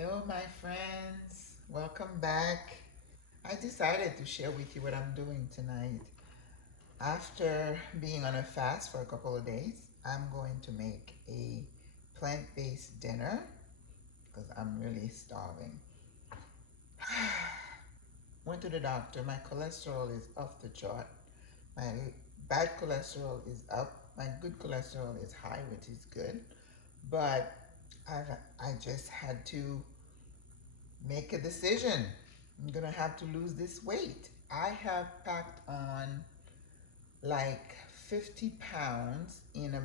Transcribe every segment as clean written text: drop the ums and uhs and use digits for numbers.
Hello, my friends. Welcome back. I decided to share with you what I'm doing tonight. After being on a fast for a couple of days, I'm going to make a plant-based dinner because I'm really starving. Went to the doctor. My cholesterol is off the chart. My bad cholesterol is up. My good cholesterol is high, which is good. But I just had to make a decision. I'm gonna have to lose this weight. I have packed on like 50 pounds in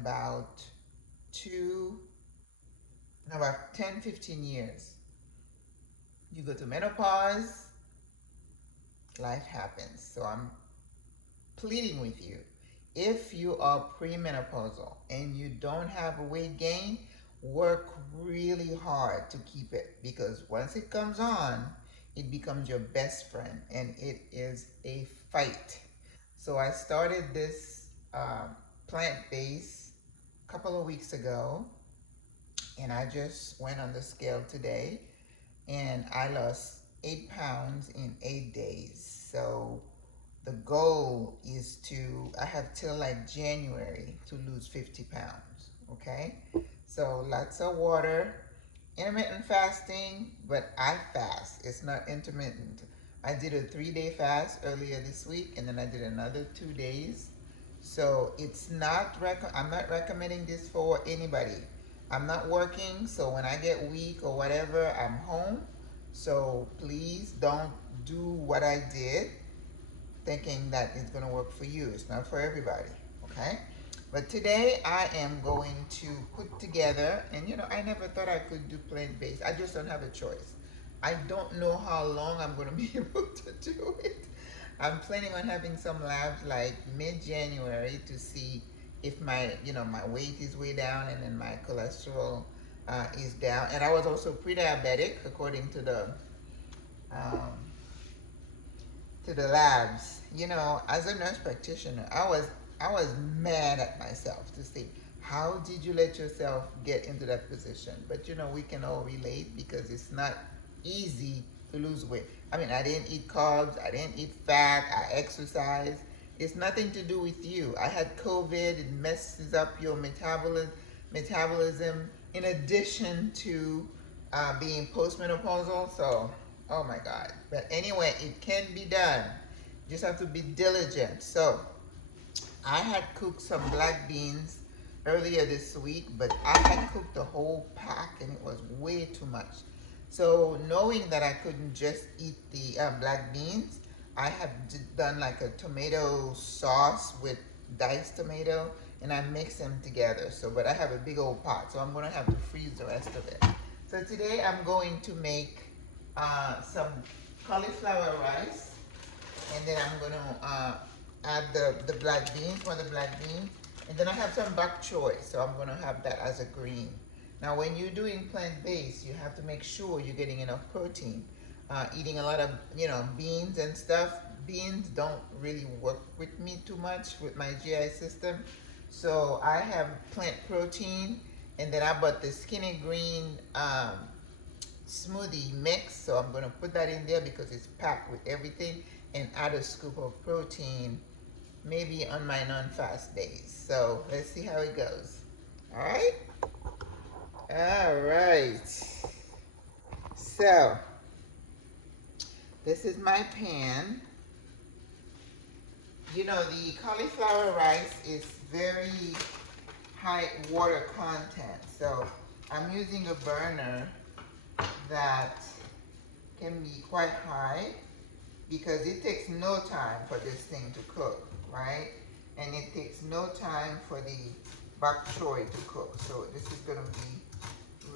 two, about 10, 15 years. You go to menopause, life happens. So I'm pleading with you. If you are premenopausal and you don't have a weight gain, work really hard to keep it, because once it comes on, it becomes your best friend and it is a fight. So I started this plant-based a couple of weeks ago, and I just went on the scale today and I lost 8 pounds in 8 days. So the goal is I have till like January to lose 50 pounds, okay? So lots of water, intermittent fasting, but I fast. It's not intermittent. I did a 3-day fast earlier this week, and then I did another 2 days. So I'm not recommending this for anybody. I'm not working, so when I get weak or whatever, I'm home. So please don't do what I did thinking that it's going to work for you. It's not for everybody, okay? But today I am going to put together, and I never thought I could do plant-based. I just don't have a choice. I don't know how long I'm going to be able to do it. I'm planning on having some labs like mid-January to see if my weight is way down and then my cholesterol is down. And I was also pre-diabetic according um, to the labs. As a nurse practitioner, I was mad at myself to say, how did you let yourself get into that position? But we can all relate, because it's not easy to lose weight. I mean, I didn't eat carbs, I didn't eat fat, I exercised. It's nothing to do with you. I had COVID, it messes up your metabolism in addition to being postmenopausal. So, oh my God. But anyway, it can be done. You just have to be diligent. So, I had cooked some black beans earlier this week, but I had cooked the whole pack and it was way too much. So, knowing that I couldn't just eat the black beans, I have done like a tomato sauce with diced tomato, and I mix them together. So, but I have a big old pot, so I'm going to have to freeze the rest of it. So today I'm going to make some cauliflower rice, and then I'm going to add the black beans, one of the black beans, and then I have some bok choy, so I'm going to have that as a green. Now, when you're doing plant-based, you have to make sure you're getting enough protein. Eating a lot of, beans and stuff. Beans don't really work with me too much with my GI system. So I have plant protein, and then I bought the skinny green smoothie mix. So I'm going to put that in there because it's packed with everything, and add a scoop of protein maybe on my non-fast days. So let's see how it goes. All right? All right. So this is my pan. The cauliflower rice is very high water content. So I'm using a burner that can be quite high, because it takes no time for this thing to cook, right? And it takes no time for the bok choy to cook. So this is going to be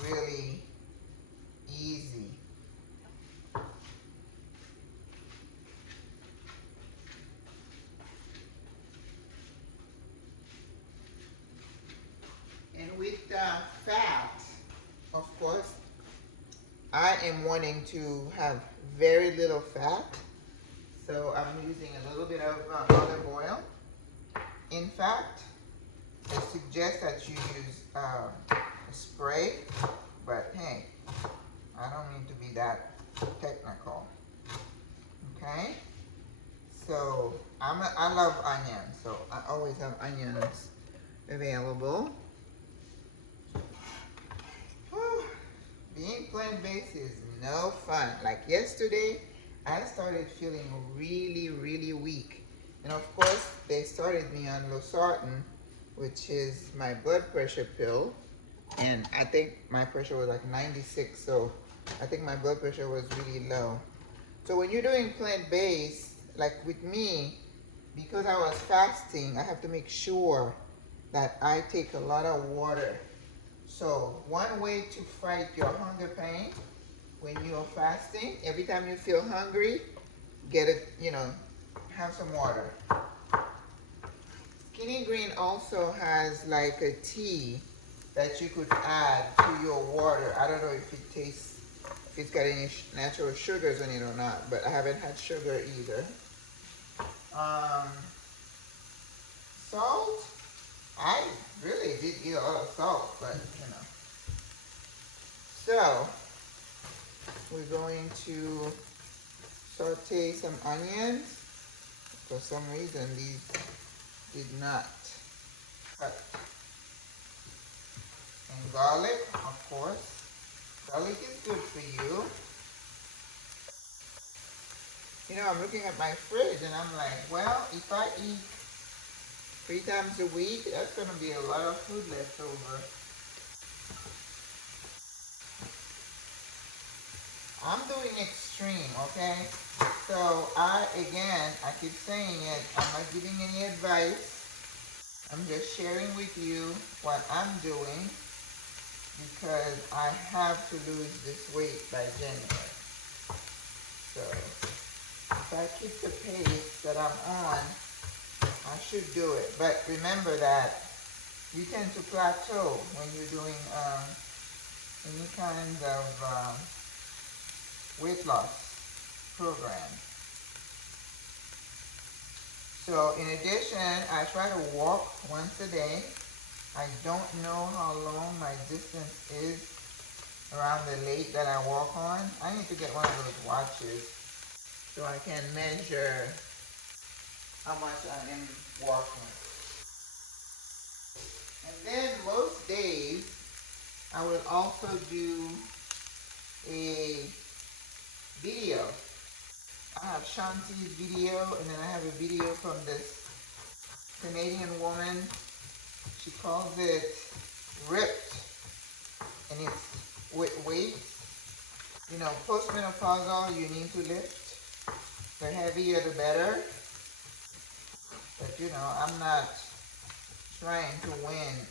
really easy. And with fat, of course, I am wanting to have very little fat. So I'm using a little bit of olive oil. In fact, I suggest that you use a spray, but hey, I don't that technical. Okay? So I love onions, so I always have onions available. Whew. Being plant-based is no fun. Like yesterday, I started feeling really, really weak. And of course, they started me on losartan, which is my blood pressure pill. And I think my pressure was like 96, so I think my blood pressure was really low. So when you're doing plant-based, like with me, because I was fasting, I have to make sure that I take a lot of water. So one way to fight your hunger pain when you're fasting, every time you feel hungry, get it, have some water. Skinny Green also has like a tea that you could add to your water. I don't know if it tastes, if it's got any natural sugars in it or not, but I haven't had sugar either. Salt, I really did eat a lot of salt, but So, we're going to saute some onions. For some reason, these did not cut. And garlic, of course. Garlic is good for you. I'm looking at my fridge and I'm like, well, if I eat 3 times a week, that's going to be a lot of food left over. I'm doing extreme, okay? So I keep saying it, I'm not giving any advice. I'm just sharing with you what I'm doing because I have to lose this weight by January. So if I keep the pace that I'm on, I should do it. But remember that you tend to plateau when you're doing any kind of weight loss program. So in addition, I try to walk once a day. I don't know how long my distance is around the lake that I walk on. I need to get one of those watches so I can measure how much I am walking. And then most days, I will also do a video. I have Shanti's video, and then I have a video from this Canadian woman. She calls it ripped, and it's with weights. Postmenopausal, you need to lift. The heavier, the better. But I'm not trying to win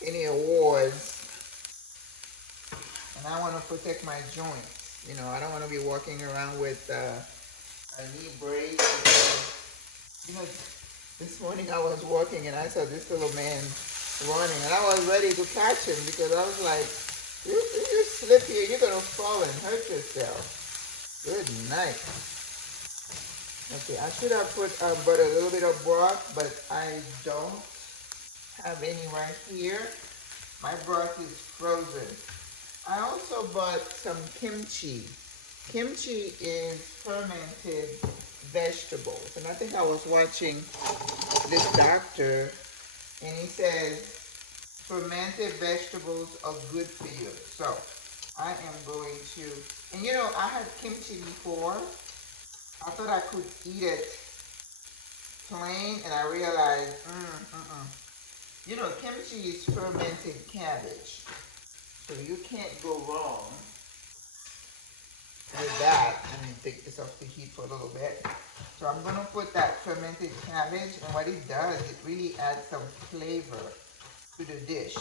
any awards, and I want to protect my joints. I don't want to be walking around with a knee brace. This morning I was walking and I saw this little man running, and I was ready to catch him because I was like, if you slip here, you're going to fall and hurt yourself. Good night. Okay, I should have put but a little bit of broth, but I don't have any right here. My broth is frozen. I also bought some kimchi. Kimchi is fermented vegetables. And I think I was watching this doctor, and he says fermented vegetables are good for you. So I am going to, and I had kimchi before. I thought I could eat it plain, and I realized, kimchi is fermented cabbage. So you can't go wrong with that. Let me take this off the heat for a little bit. So I'm going to put that fermented cabbage, and what it does, it really adds some flavor to the dish.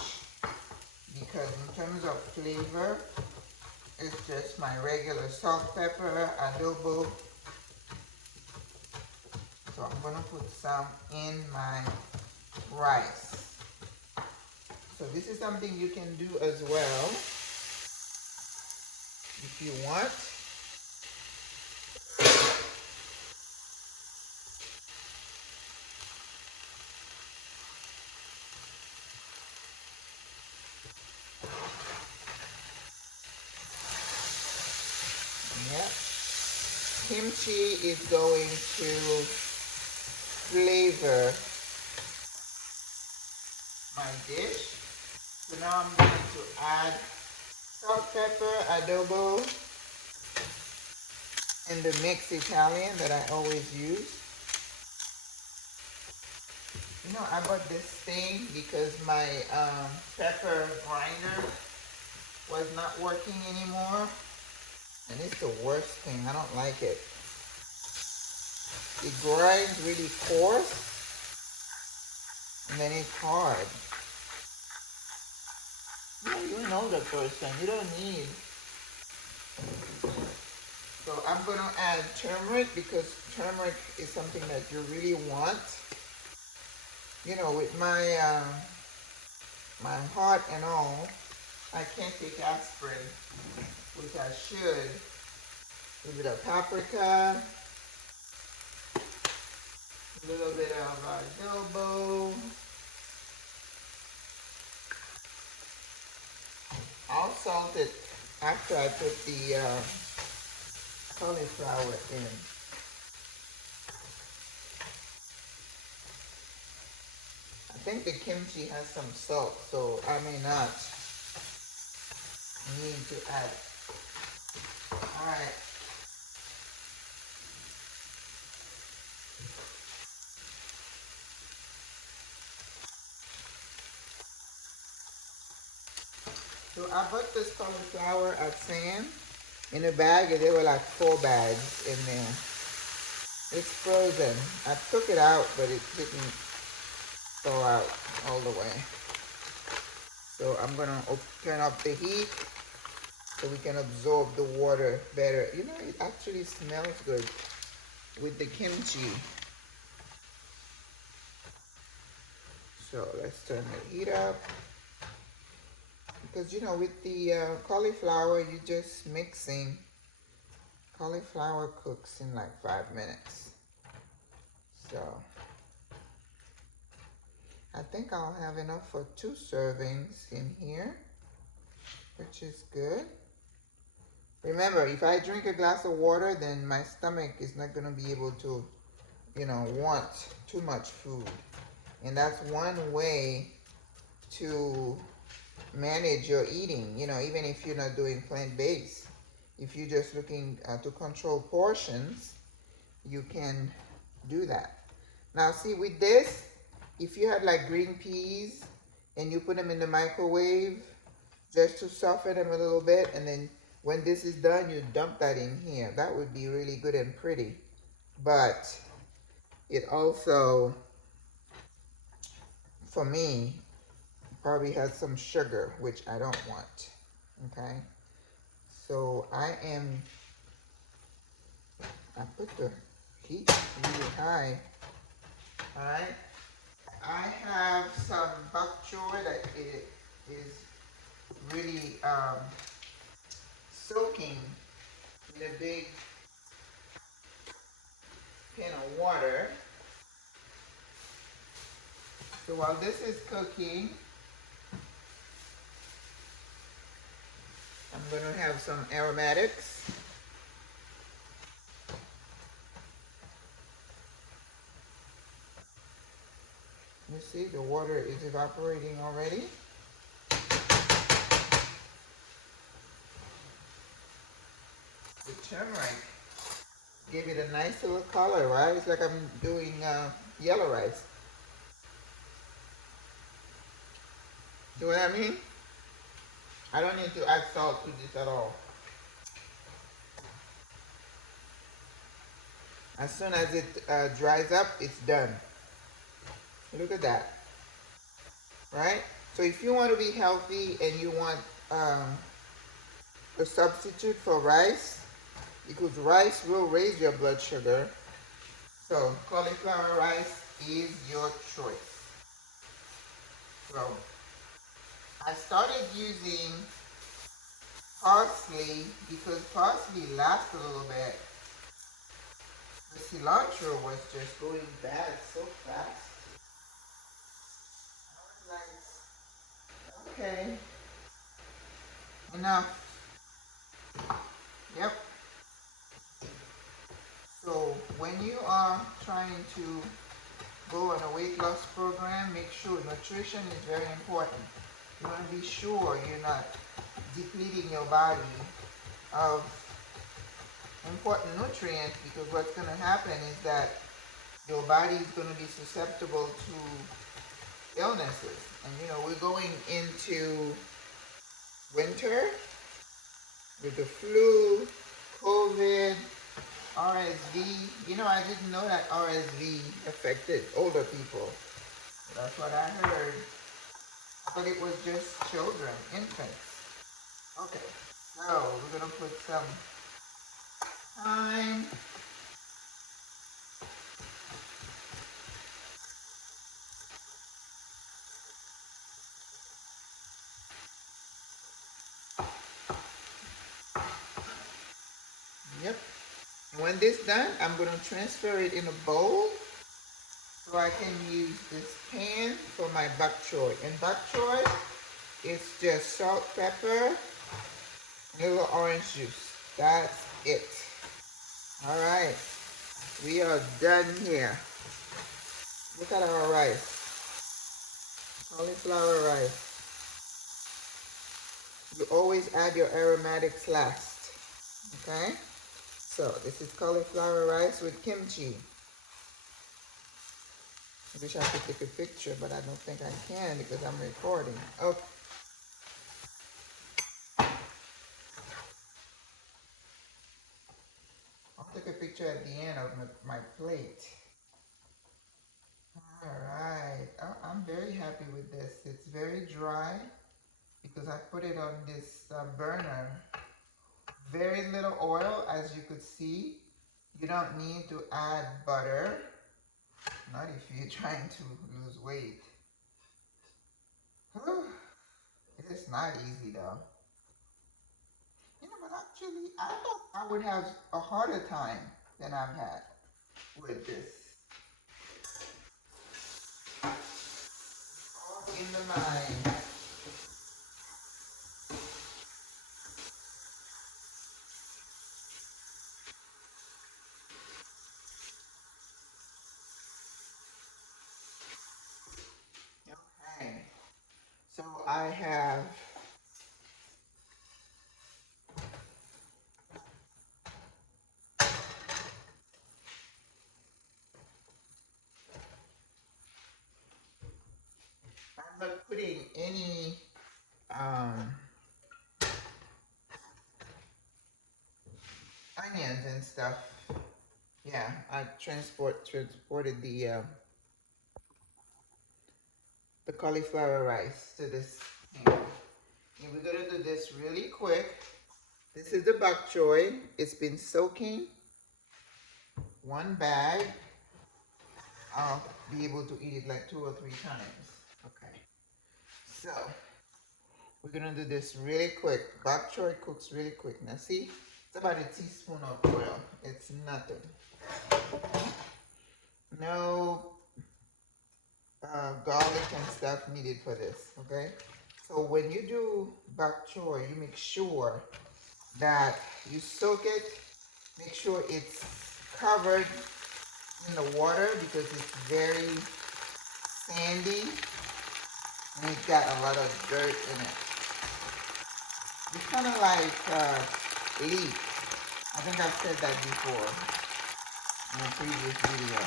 Because in terms of flavor, it's just my regular salt, pepper, adobo. So I'm going to put some in my rice. So this is something you can do as well if you want. kimchi is going to flavor my dish. So now I'm going to add salt, pepper, adobo, and the mixed Italian that I always use. You know, I bought this thing because my pepper grinder was not working anymore. And it's the worst thing. I don't like it. It grinds really coarse. And then it's hard. No, you're an older person. You don't need. So I'm going to add turmeric because turmeric is something that you really want. You know, with my heart and all, I can't take aspirin, which I should. A little bit of paprika, a little bit of adobo. I'll salt it after I put the cauliflower in. I think the kimchi has some salt, so I may not need to add. All right. So I bought this cauliflower at Sam. In a bag, and there were like 4 bags in there. It's frozen. I took it out, but it didn't thaw out all the way. So I'm gonna turn up the heat so we can absorb the water better. You know, it actually smells good with the kimchi. So let's turn the heat up. Because you know, with the cauliflower, you're just mixing. Cauliflower cooks in like 5 minutes. So I think I'll have enough for 2 servings in here, which is good. Remember, if I drink a glass of water, then my stomach is not going to be able to, you know, want too much food. And that's one way to manage your eating, you know, even if you're not doing plant-based. If you're just looking to control portions, you can do that. Now, see, with this, if you had like green peas and you put them in the microwave just to soften them a little bit, and then when this is done, you dump that in here. That would be really good and pretty. But it also, for me, probably has some sugar, which I don't want. Okay? So I put the heat really high. Alright? I have some bok choy that it is really soaking in a big pan of water. So while this is cooking, I'm going to have some aromatics. You see the water is evaporating already. The turmeric gave it a nice little color, right? It's like I'm doing yellow rice. See what I mean? I don't need to add salt to this at all. As soon as it dries up, it's done. Look at that, right? So if you want to be healthy and you want a substitute for rice, because rice will raise your blood sugar, so cauliflower rice is your choice. So I started using parsley because parsley lasts a little bit. The cilantro was just going bad so fast. I was like, okay, enough. Yep. So when you are trying to go on a weight loss program, make sure nutrition is very important. You want to be sure you're not depleting your body of important nutrients, because what's going to happen is that your body is going to be susceptible to illnesses. And we're going into winter with the flu, COVID, RSV. I didn't know that RSV affected older people. That's what I heard. I thought it was just children, infants. Okay, so we're gonna put some thyme. Yep. And when this done, I'm gonna transfer it in a bowl so I can use this pan for my bok choy. And bok choy, it's just salt, pepper, and a little orange juice. That's it. All right, we are done here. Look at our rice, cauliflower rice. You always add your aromatics last, okay? So this is cauliflower rice with kimchi. I wish I could take a picture, but I don't think I can because I'm recording. Oh, I'll take a picture at the end of my plate. All right, I'm very happy with this. It's very dry because I put it on this burner. Very little oil, as you could see. You don't need to add butter, not if you're trying to lose weight. It is not easy though. But actually, I thought I would have a harder time than I've had with this. All in the mind. Okay. So I'm not putting any onions and stuff. Yeah, I transported the cauliflower rice to this pan. And we're gonna do this really quick. This is the bok choy. It's been soaking. One bag. I'll be able to eat it like 2 or 3 times. Okay. So we're gonna do this really quick. Bok choy cooks really quick. Now see, it's about a teaspoon of oil. It's nothing. No garlic and stuff needed for this. Okay. So when you do bok choy, you make sure that you soak it. Make sure it's covered in the water because it's very sandy and it's got a lot of dirt in it. It's kind of like leek. I think I've said that before in a previous video.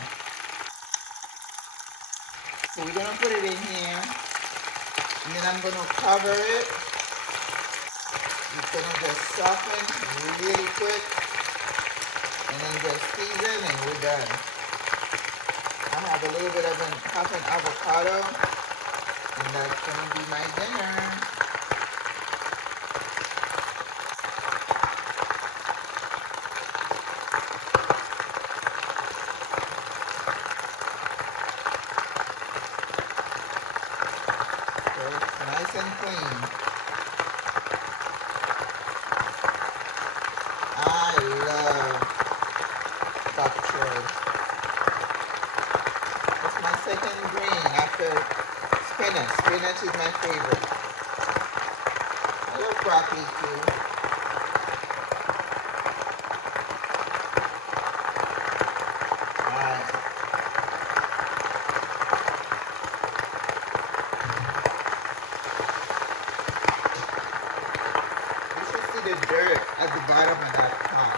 So we're gonna put it in here and then I'm gonna cover it. It's gonna just soften really quick and then just season and we're done. I have a little bit of half an avocado and that's gonna be my dinner. Nice and clean. I love bok choy. It's my second green after spinach. Spinach is my favorite. I love broccoli too. at the bottom of that pot.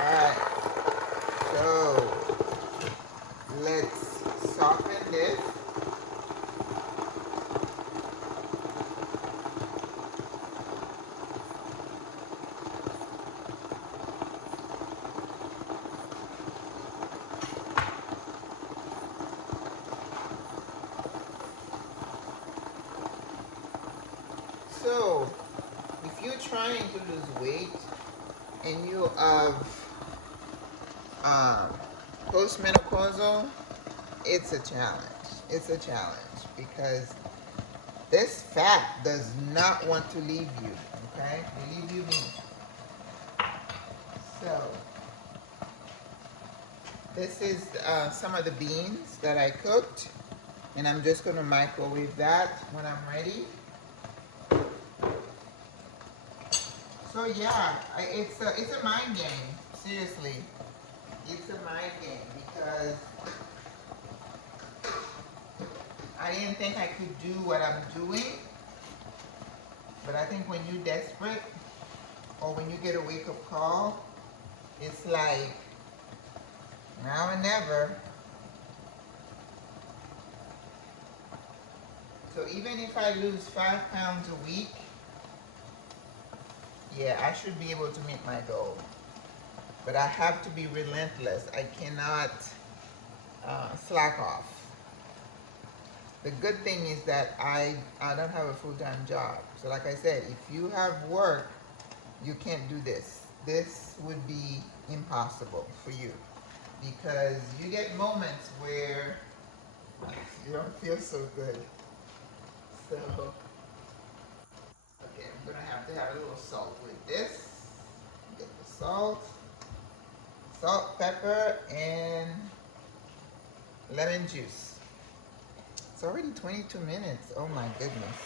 Alright, so let's soften this. So, if you're trying to lose weight and you have postmenopausal, it's a challenge. It's a challenge because this fat does not want to leave you, okay? Believe you me. So, this is some of the beans that I cooked, and I'm just going to microwave that when I'm ready. So yeah, it's a mind game. Seriously, it's a mind game because I didn't think I could do what I'm doing, but I think when you're desperate or when you get a wake-up call, it's like now or never. So even if I lose 5 pounds a week, yeah, I should be able to meet my goal. But I have to be relentless. I cannot slack off. The good thing is that I don't have a full-time job. So like I said, if you have work, you can't do this. This would be impossible for you because you get moments where you don't feel so good. So, okay, I'm gonna have to have a little salt with this. Get the salt, pepper, and lemon juice. It's already 22 minutes. Oh my goodness.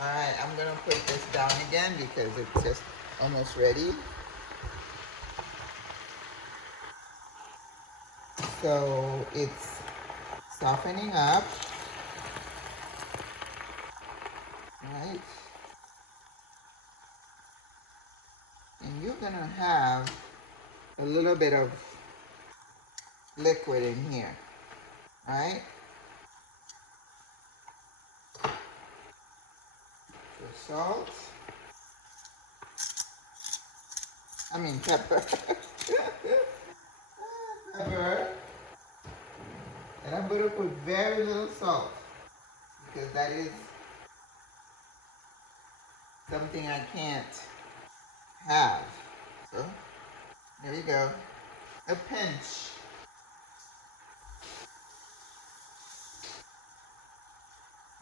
Alright, I'm gonna put this down again because it's just almost ready. So it's softening up. Right? And you're gonna have a little bit of liquid in here. Alright? So salt. I mean pepper. Pepper. And I'm going to put very little salt because that is something I can't have. So, there you go. A pinch.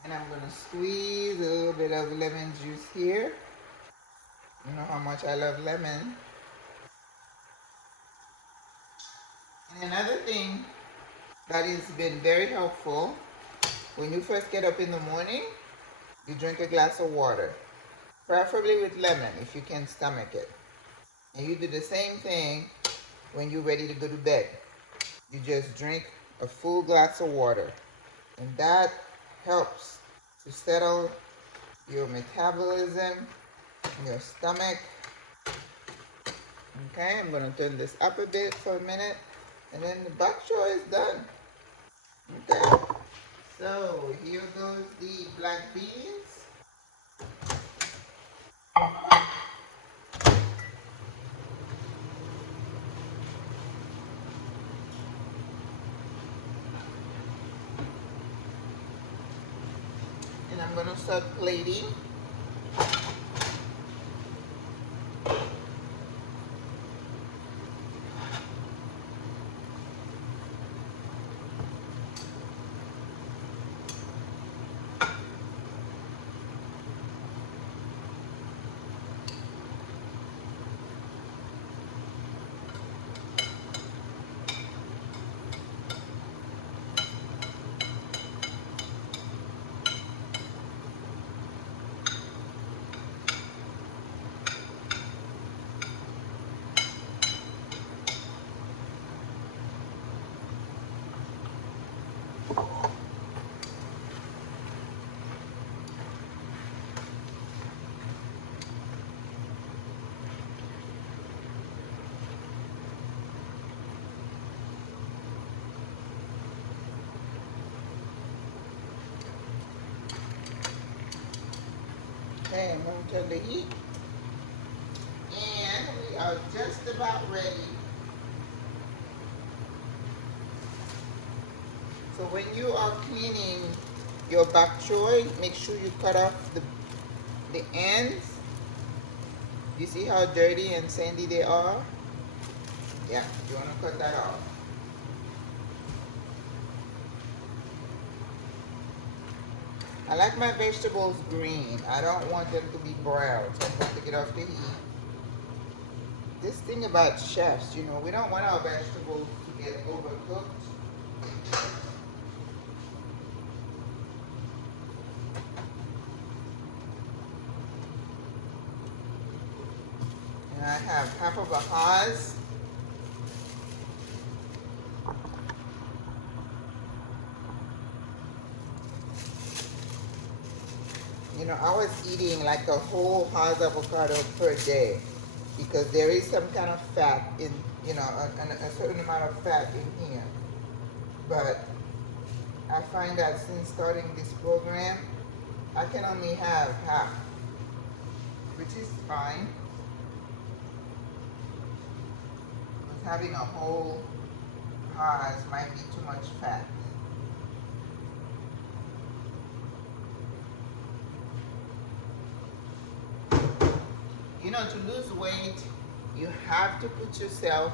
And I'm going to squeeze a little bit of lemon juice here. You know how much I love lemon. And another thing that has been very helpful, when you first get up in the morning, you drink a glass of water. Preferably with lemon if you can stomach it. And you do the same thing when you're ready to go to bed. You just drink a full glass of water. And that helps to settle your metabolism, your stomach. Okay, I'm going to turn this up a bit for a minute. And then the bok choy is done. Okay, so here goes the black beans. And I'm going to start plating. Don't turn the heat. And we are just about ready. So when you are cleaning your bok choy, make sure you cut off the ends. You see how dirty and sandy they are? Yeah, you want to cut that off. I like my vegetables green. I don't want them to be brown, so I'm going to get off the heat. This thing about chefs, you know, we don't want our vegetables to get overcooked. And I have half of a haas. You know, I was eating like a whole haas avocado per day because there is some kind of fat in, you know, a certain amount of fat in here. But I find that since starting this program, I can only have half, which is fine. Because having a whole haas might be too much fat. You know, to lose weight, you have to put yourself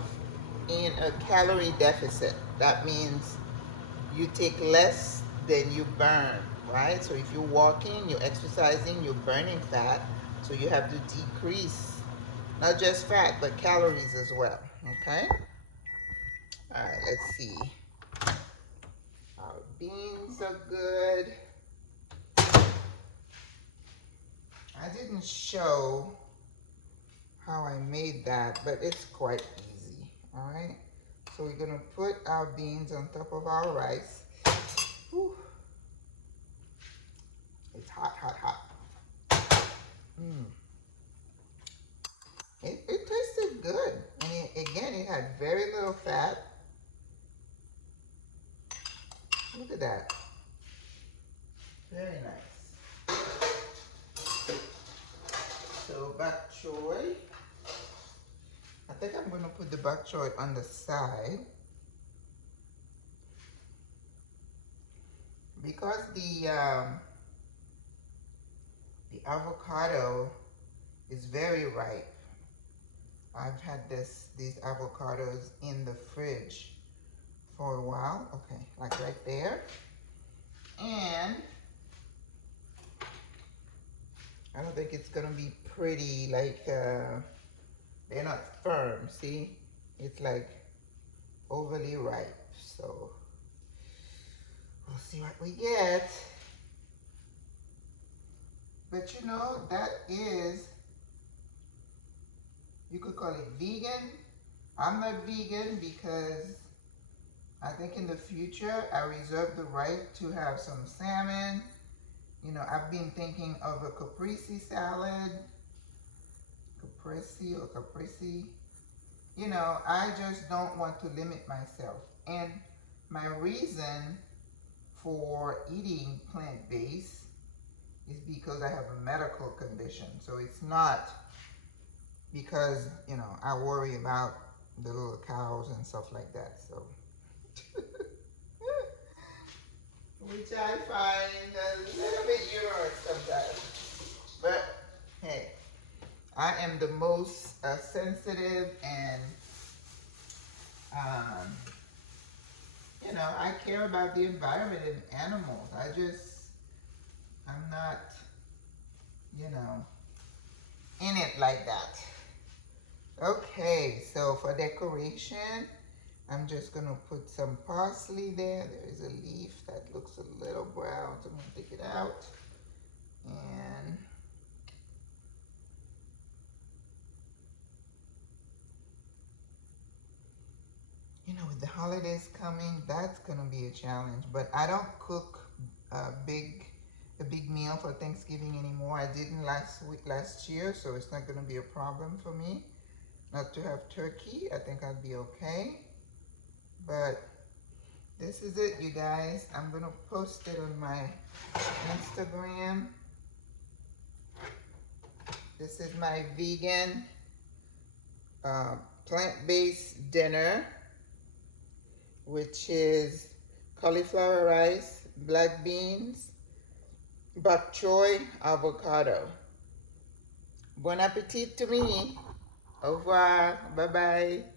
in a calorie deficit. That means you take less than you burn, right? So if you're walking, you're exercising, you're burning fat. So you have to decrease not just fat, but calories as well, okay? All right, let's see. Our beans are good. I didn't show how I made that, but it's quite easy, all right? So we're gonna put our beans on top of our rice. Whew. It's hot, hot, hot. Mm. It tasted good. And again, it had very little fat. Look at that. Very nice. So bok choy. I think I'm gonna put the bok choy on the side because the avocado is very ripe. I've had these avocados in the fridge for a while. Okay, like right there. And I don't think it's gonna be pretty, like they're not firm, see? It's like overly ripe, so we'll see what we get. But you know, that is, you could call it vegan. I'm not vegan because I think in the future I reserve the right to have some salmon. You know, I've been thinking of a caprese salad. Caprese. You know, I just don't want to limit myself. And my reason for eating plant-based is because I have a medical condition. So it's not because, you know, I worry about the little cows and stuff like that. So, which I find a little bit humorous sometimes. But hey, I am the most sensitive and, you know, I care about the environment and animals. I'm not, you know, in it like that. Okay, so for decoration, I'm just gonna put some parsley there. There is a leaf that looks a little brown, so I'm gonna take it out. And you know, with the holidays coming, that's gonna be a challenge. But I don't cook a big meal for Thanksgiving anymore. I didn't last year, so it's not gonna be a problem for me not to have turkey. I think I'll be okay. But this is it, you guys. I'm gonna post it on my Instagram. This is my vegan plant-based dinner, which is cauliflower rice, black beans, bok choy, avocado. Bon appetit to me. Au revoir. Bye-bye.